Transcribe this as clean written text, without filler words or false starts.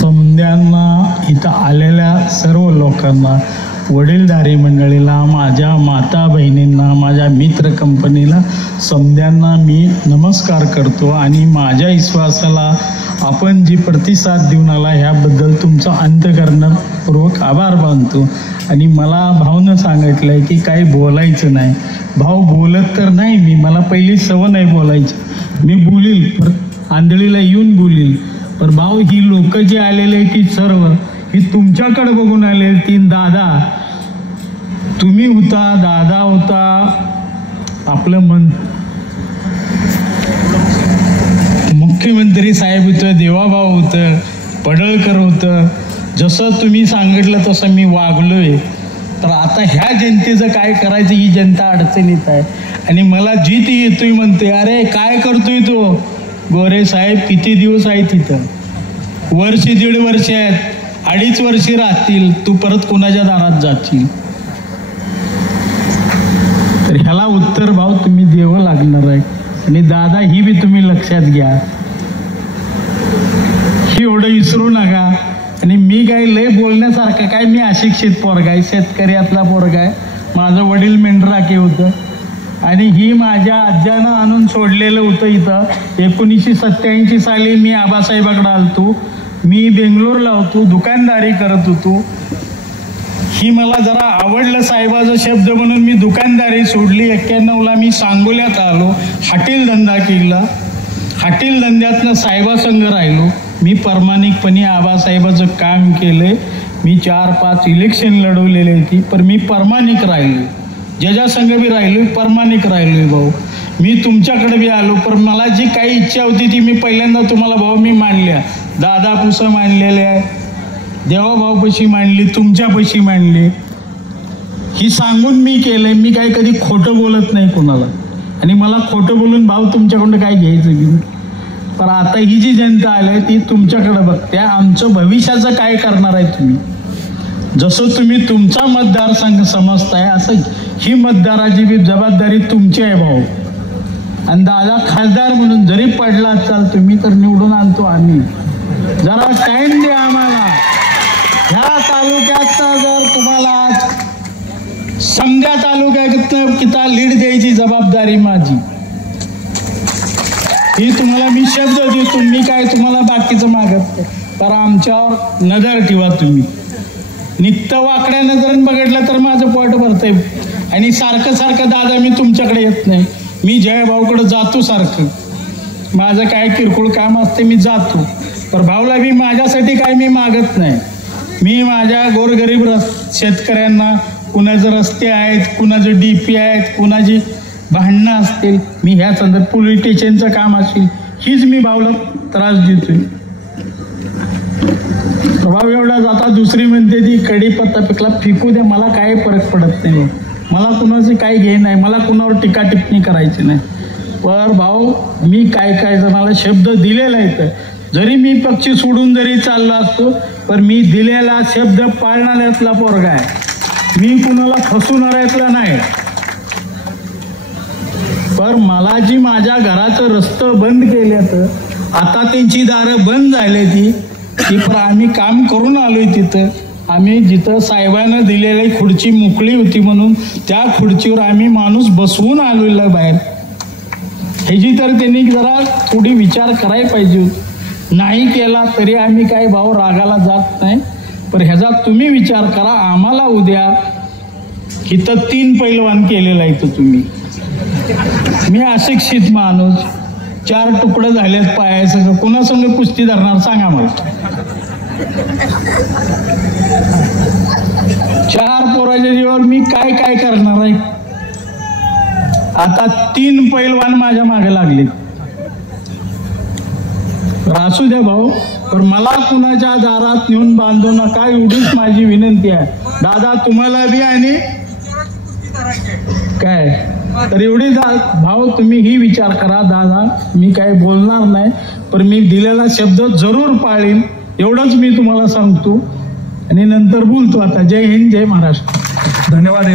समद्यांना इथं आलेल्या सर्व लोकांना, वडीलधारी मंडळीला, माझ्या माता बहिणींना, माझ्या मित्र कंपनीला, समद्यांना मी नमस्कार करतो आणि माझ्या विश्वासाला आपण जी प्रतिसाद देऊन आला ह्याबद्दल तुमचा अंतःकरणपूर्वक आभार मानतो. आणि मला भाऊनं सांगितलंय की काही बोलायचं नाही. भाऊ बोलत तर नाही मी, मला पहिली सवय नाही बोलायची. मी बोलील पर आंधळीला येऊन बोलील. पण भाऊ ही लोक जी आलेले ती सर्व ही तुमच्याकडे बघून आले. तीन दादा तुम्ही होता, दादा होता, आपलं मुख्यमंत्री साहेब होतं, देवाभाऊ होतं, पडळकर होतं. जसं तुम्ही सांगितलं तसं मी वागलोय. तर आता ह्या जनतेचं काय करायचं, ही जनता अडचणीत आहे. आणि मला जी ती येतोय म्हणते, अरे काय करतोय तो गोरे साहेब, किती दिवस आहे तिथं? वर्ष दीड वर्ष आहेत, 2.5 वर्ष राहतील, तू परत कोणाच्या दारात जाशील. तर ह्याला उत्तर भाऊ तुम्ही द्यावं लागणार आहे. आणि दादा ही बी तुम्ही लक्षात घ्या, ही एवढं विसरू नका. आणि मी काय लय बोलण्यासारखं काय, मी अशिक्षित पोरगा आहे, शेतकऱ्यातला पोरगा आहे. माझं वडील मेंढराखे होतं आणि ही माझ्या आज्यानं आणून सोडलेलं होतं इथं. 1987 साली मी आबासाहेबाकडे आलतो. मी बेंगलोरला होतो, दुकानदारी करत होतो. ही मला जरा आवडलं साहेबाचा शब्द म्हणून मी दुकानदारी सोडली. 91ला मी सांगोल्यात आलो, हॉटेल धंदा केला. हॉटेल धंद्यातनं साहेबासंग राहिलो. मी प्रामाणिकपणे आबासाहेबाचं काम केलंय. मी 4-5 इलेक्शन लढवलेली होती, पण मी प्रामाणिक राहिलो. ज्याच्या संघ बी राहिलो, प्रामाणिक राहिलोय भाऊ. मी तुमच्याकडे बी आलो, पण मला जी काही इच्छा होती ती मी पहिल्यांदा तुम्हाला भाऊ मी मांडल्या. दादापुसं मांडलेले आहे, देवाभाऊपाशी मांडली, तुमच्यापाशी मांडली. ही सांगून मी केलंय. मी काही कधी खोटं बोलत नाही कोणाला. आणि मला खोटं बोलून भाऊ तुमच्याकडून काय घ्यायचं की. पण आता ही जी जनता आली ती तुमच्याकडे बघते. आमचं भविष्याचं काय करणार आहे तुम्ही. जसं तुम्ही तुमचा मतदारसंघ समजताय असं ही मतदाराची बी जबाबदारी तुमची आहे भाऊ. आणि दादा खासदार म्हणून जरी पडला असाल तुम्ही तर निवडून आणतो आम्ही. जरा टाइम द्या आम्हाला. ह्या तालुक्यात जर तुम्हाला समद्या तालुक्यात किती लीड द्यायची जबाबदारी माझी. ही तुम्हाला मी शब्द देतो. मी काय तुम्हाला बाकीचं मागत नाही. तर आमच्यावर नजर ठेवा तुम्ही. नित्य वाकड्या नजरेनं बघितलं तर माझं पोट भरतंय. आणि सारखं सारखं दादा मी तुमच्याकडे येत नाही. मी जयभाऊकडे जातो सारखं. माझं काय किरकोळ काम असते मी जातो. पण भाऊला बी माझ्यासाठी काय मी मागत नाही. मी माझ्या गोरगरीब शेतकऱ्यांना, कुणाचे रस्ते आहेत, कुणाचे DP आहेत, कुणाची भांडणं असतील, मी ह्या संदर्भात पोलीस स्टेशनचं काम असेल हीच मी भाऊला त्रास देतोय. भाऊ एवढा जाता दुसरी म्हणते ती कढीपत्ता पिकला फेकू दे, मला काय फरक पडत नाही. मला कुणाचं काही घे नाही, मला कुणावर टीका टिप्पणी करायची नाही. पर भाऊ मी काय जणाला शब्द दिलेला आहे. जरी मी पक्ष सोडून जरी चालला असतो पण मी दिलेला शब्द पाळणाऱ्यातला पोरगा आहे. मी कुणाला फसवणाऱ्यातला नाही. पर मला जी माझ्या घराचं रस्तं बंद केल्यात, आता त्यांची दारं बंद झाली ती पण आम्ही काम करून आलोय तिथं. आम्ही जिथं साहेबांना दिलेली खुर्ची मोकळी होती म्हणून त्या खुर्चीवर आम्ही माणूस बसवून आलेला बाहेर. ह्याची तर त्यांनी जरा थोडी विचार करायला पाहिजे. नाही केला तरी आम्ही काय भाऊ रागाला जात नाही. पण ह्याचा तुम्ही विचार करा. आम्हाला उद्या इथं 3 पैलवान केलेला आहे तुम्ही. मी अशिक्षित माणूस, 4 तुकडे झालेत पायासंग, कुणासंग कुस्ती धरणार सांगा मला. 4 पोराच्या जीवावर मी काय करणार आहे. आता 3 पैलवान माझ्या मागे लागले. असू द्या भाऊ, पण मला कुणाच्या दारात नेऊन बांधू नका एवढीच माझी विनंती आहे. दादा तुम्हाला बी आणि काय तर एवढी भाऊ तुम्ही ही विचार करा. दादा मी काय बोलणार नाही, पण मी दिलेला शब्द जरूर पाळीन एवढंच मी तुम्हाला सांगतो. आणि नंतर बोलतो. आता जय हिंद, जय महाराष्ट्र. धन्यवाद.